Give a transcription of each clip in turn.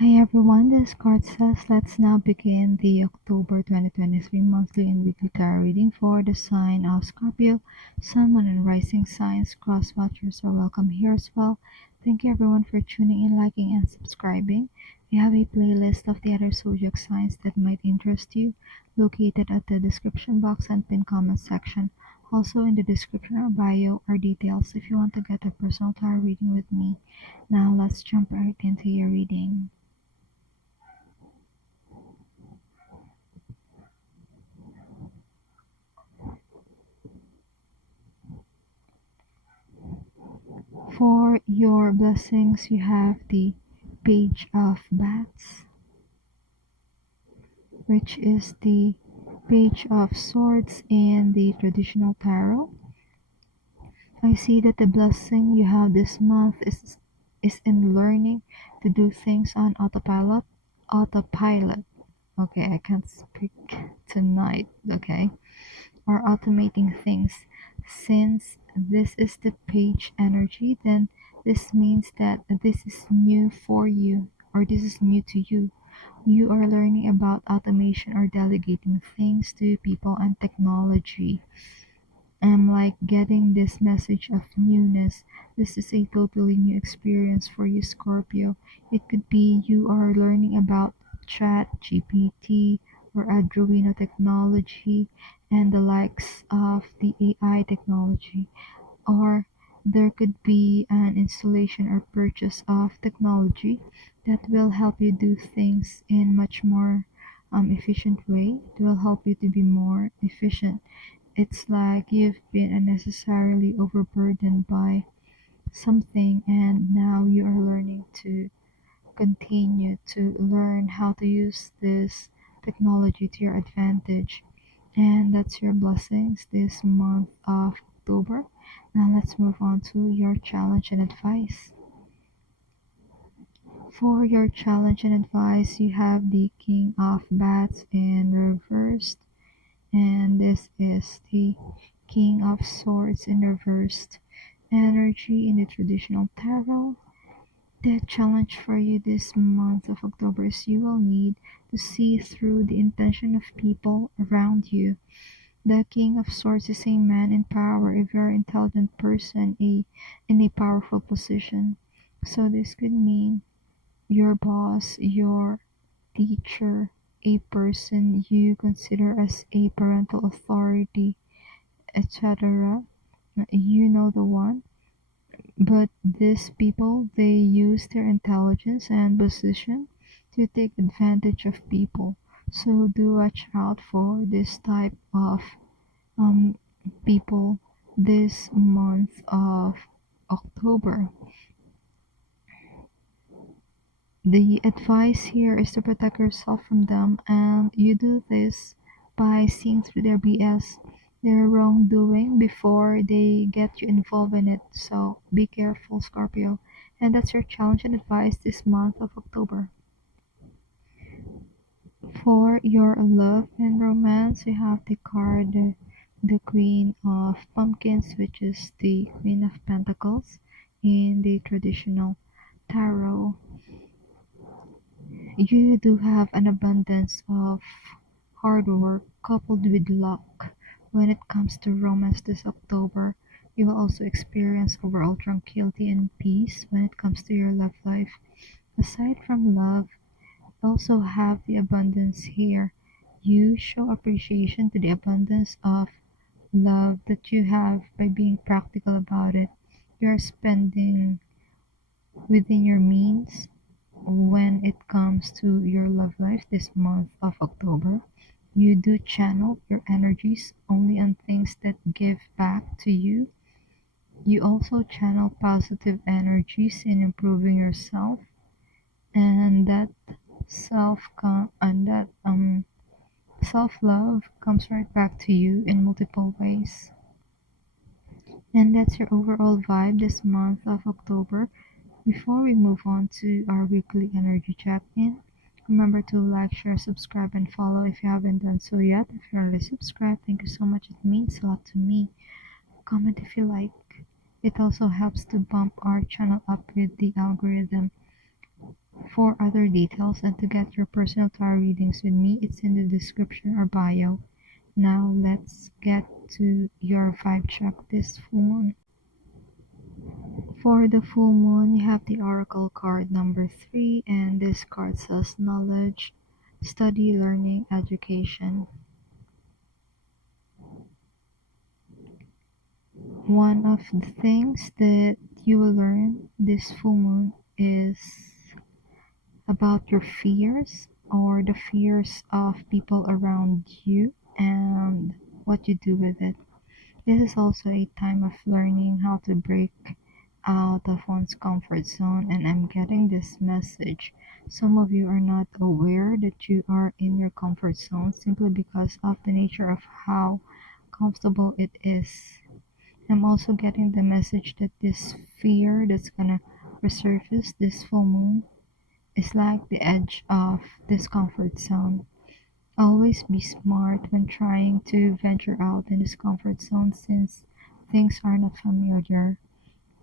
Hi everyone, this card says let's now begin the October 2023 monthly and weekly tarot reading for the sign of Scorpio. Sun, Moon, and Rising signs. Cross watchers are welcome here as well. Thank you everyone for tuning in, liking, and subscribing. We have a playlist of the other zodiac signs that might interest you, located at the description box and pinned comment section. Also in the description or bio are details if you want to get a personal tarot reading with me. Now let's jump right into your reading. For your blessings, you have the Page of Bats, which is the Page of Swords in the traditional tarot. I see that the blessing you have this month is in learning to do things on autopilot. Autopilot. Okay, I can't speak tonight. Okay. Or automating things. Since this is the page energy, then this means that this is new for you or this is new to you. You are learning about automation or delegating things to people and technology. I'm like getting this message of newness. This is a totally new experience for you, Scorpio. It could be you are learning about Chat GPT or Arduino technology and the likes of the AI technology, or there could be an installation or purchase of technology that will help you do things in much more efficient way. It will help you to be more efficient. It's like you've been unnecessarily overburdened by something and now you are learning to continue to learn how to use this technology to your advantage. And that's your blessings this month of October. Now let's move on to your challenge and advice. For your challenge and advice, you have the King of Bats in reversed, and this is the King of Swords in reversed energy in the traditional tarot. The challenge for you this month of October is you will need to see through the intention of people around you. The King of Swords is a man in power, a very intelligent person, in a powerful position. So this could mean your boss, your teacher, a person you consider as a parental authority, etc. You know the one. But these people, they use their intelligence and position to take advantage of people. So do watch out for this type of um, people this month of October. The advice here is to protect yourself from them, and you do this by seeing through their BS, their wrongdoing before they get you involved in it. So be careful, Scorpio. And that's your challenge and advice this month of October. For your love and romance, you have the card the Queen of Pumpkins, which is the Queen of Pentacles in the traditional tarot. You do have an abundance of hard work coupled with luck when it comes to romance this October. You will also experience overall tranquility and peace when it comes to your love life. Aside from love, you also have the abundance here. You show appreciation to the abundance of love that you have by being practical about it. You are spending within your means when it comes to your love life this month of October. You do channel your energies only on things that give back to you. You also channel positive energies in improving yourself, and that self love comes right back to you in multiple ways. And that's your overall vibe this month of October. Before we move on to our weekly energy check-in, remember to like, share, subscribe, and follow if you haven't done so yet. If you're already subscribed, thank you so much. It means a lot to me. Comment if you like. It also helps to bump our channel up with the algorithm. For other details and to get your personal tarot readings with me, it's in the description or bio. Now let's get to your vibe check this full moon. For the full moon, you have the oracle card number 3, and this card says knowledge, study, learning, education. One of the things that you will learn this full moon is about your fears or the fears of people around you and what you do with it. This is also a time of learning how to break out of one's comfort zone, and I'm getting this message. Some of you are not aware that you are in your comfort zone simply because of the nature of how comfortable it is. I'm also getting the message that this fear that's gonna resurface this full moon is like the edge of this comfort zone. Always be smart when trying to venture out in this comfort zone since things are not familiar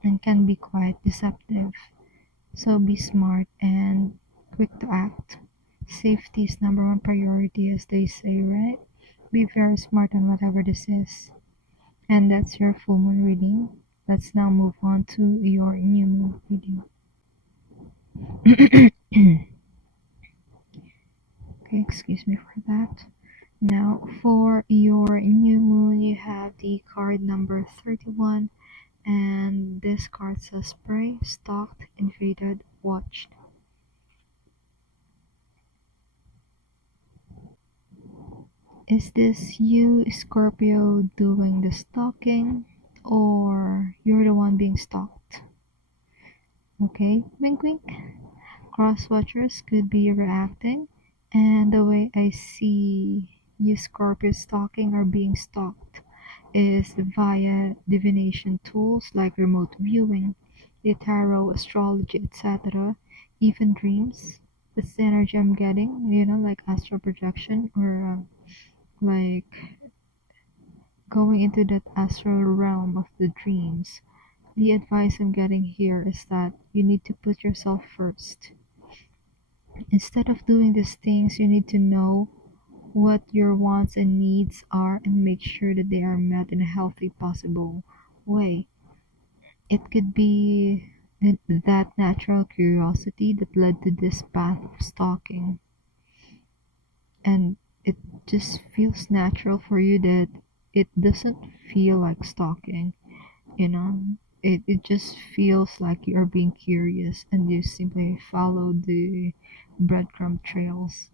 and can be quite deceptive. So be smart and quick to act. Safety is number one priority, as they say, right? Be very smart on whatever this is. And that's your full moon reading. Let's now move on to your new moon reading. Okay, excuse me for that. Now, for your new moon, you have the card number 31, and this card says prey, stalked, invaded, watched. Is this you, Scorpio, doing the stalking, or you're the one being stalked? Okay, wink wink. Cross watchers could be reacting, and the way I see you, Scorpio, stalking or being stalked is via divination tools like remote viewing, the tarot, astrology, etc., even dreams. That's the energy I'm getting, like astral projection or like going into that astral realm of the dreams. The advice I'm getting here is that you need to put yourself first. Instead of doing these things, you need to know what your wants and needs are and make sure that they are met in a healthy possible way. It could be that natural curiosity that led to this path of stalking, and it just feels natural for you that it doesn't feel like stalking, you know. It just feels like you are being curious and you simply follow the breadcrumb trails,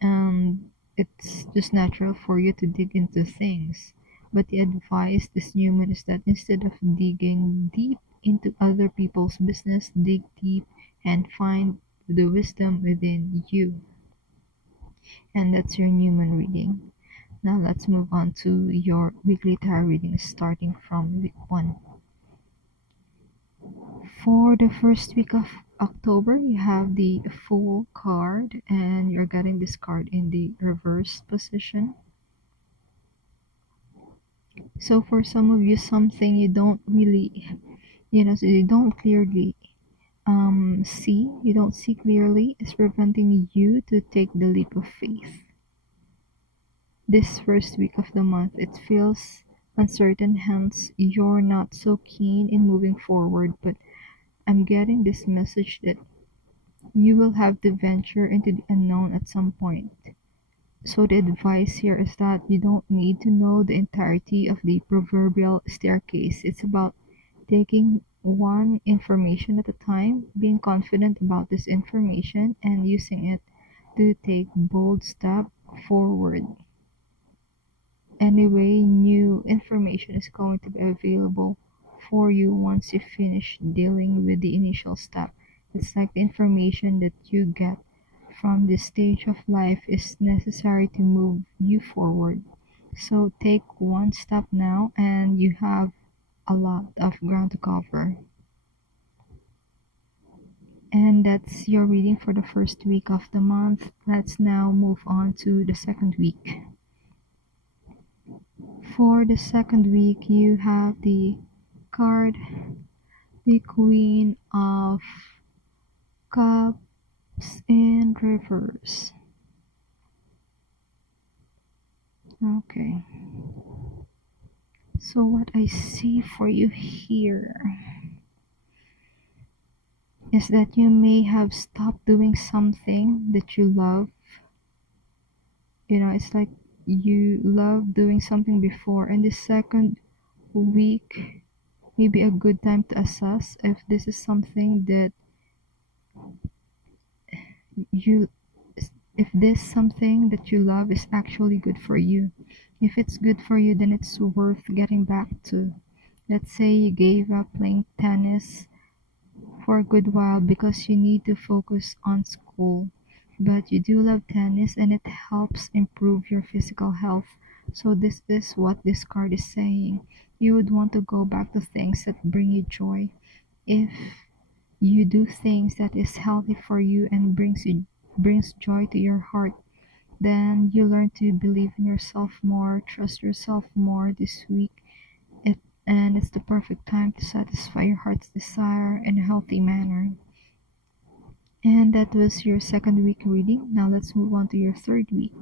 and it's just natural for you to dig into things. But the advice this Newman is that instead of digging deep into other people's business, dig deep and find the wisdom within you. And that's your Newman reading. Now let's move on to your weekly tarot reading starting from week 1. For the first week of October, you have the Fool card, and you're getting this card in the reverse position. So for some of you, something you don't really, so you don't clearly you don't see clearly is preventing you to take the leap of faith. This first week of the month, it feels uncertain, hence you're not so keen in moving forward, but I'm getting this message that you will have to venture into the unknown at some point. So the advice here is that you don't need to know the entirety of the proverbial staircase. It's about taking one information at a time, being confident about this information, and using it to take bold step forward. Anyway, new information is going to be available for you once you finish dealing with the initial step. It's like the information that you get from this stage of life is necessary to move you forward. So take one step now and you have a lot of ground to cover. And that's your reading for the first week of the month. Let's now move on to the second week. For the second week, you have the card, the Queen of Cups in reverse. Okay. So what I see for you here is that you may have stopped doing something that you love. It's like you love doing something before, and the second week may be a good time to assess if this is something that you if this something that you love is actually good for you. If it's good for you, then it's worth getting back to. Let's say you gave up playing tennis for a good while because you need to focus on school. But you do love tennis and it helps improve your physical health. So this is what this card is saying. You would want to go back to things that bring you joy. If you do things that is healthy for you and brings joy to your heart, then you learn to believe in yourself more, trust yourself more this week. It and it's the perfect time to satisfy your heart's desire in a healthy manner. And that was your second week reading. Now let's move on to your third week.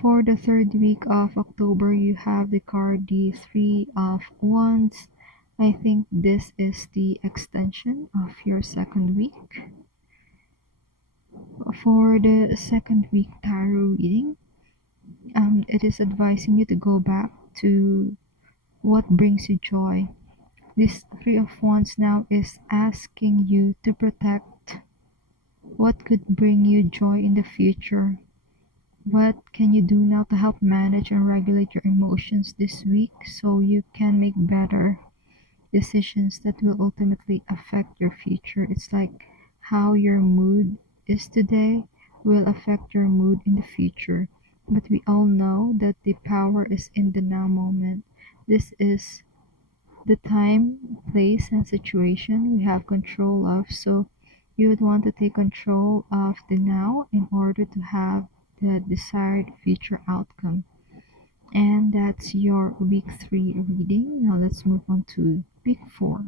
For the third week of October, you have the card the Three of Wands. I think this is the extension of your second week. For the second week tarot reading, it is advising you to go back to what brings you joy. This Three of Wands now is asking you to protect what could bring you joy in the future. What can you do now to help manage and regulate your emotions this week so you can make better decisions that will ultimately affect your future? It's like how your mood is today will affect your mood in the future. But we all know that the power is in the now moment. This is the time, place, and situation we have control of. So you would want to take control of the now in order to have the desired future outcome. And that's your week 3 reading. Now let's move on to week 4.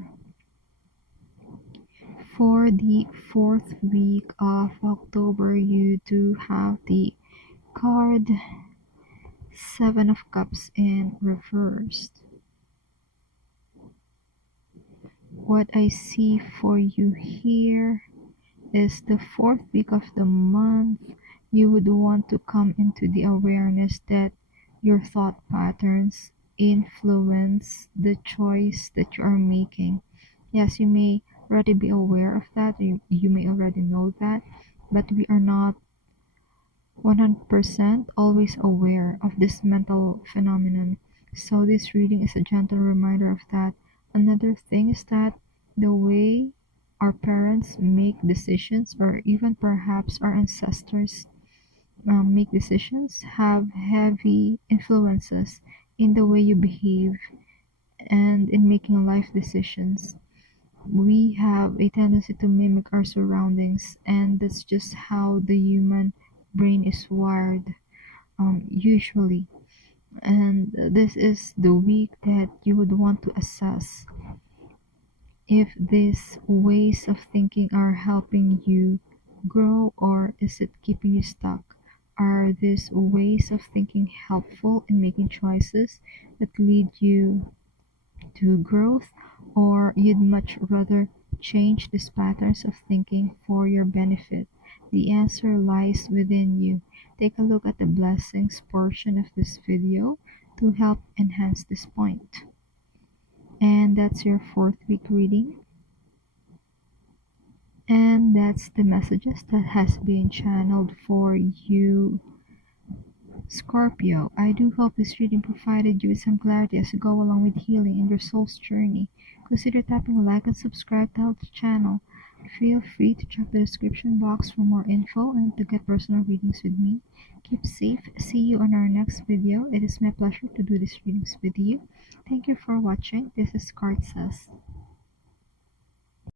For the fourth week of October, you do have the card Seven of Cups in reversed. What I see for you here is the fourth week of the month. You would want to come into the awareness that your thought patterns influence the choice that you are making. Yes, you may already be aware of that, you may already know that, but we are not 100% always aware of this mental phenomenon. So this reading is a gentle reminder of that. Another thing is that the way our parents make decisions, or even perhaps our ancestors make decisions, have heavy influences in the way you behave and in making life decisions. We have a tendency to mimic our surroundings, and that's just how the human brain is wired, usually. And this is the week that you would want to assess if these ways of thinking are helping you grow or is it keeping you stuck. Are these ways of thinking helpful in making choices that lead you to growth, or you'd much rather change these patterns of thinking for your benefit? The answer lies within you. Take a look at the blessings portion of this video to help enhance this point. And that's your fourth week reading. And that's the messages that has been channeled for you, Scorpio. I do hope this reading provided you with some clarity as you go along with healing in your soul's journey. Consider tapping like and subscribe to help the channel. Feel free to check the description box for more info and to get personal readings with me. Keep safe. See you on our next video. It is my pleasure to do these readings with you. Thank you for watching. This is Card Says.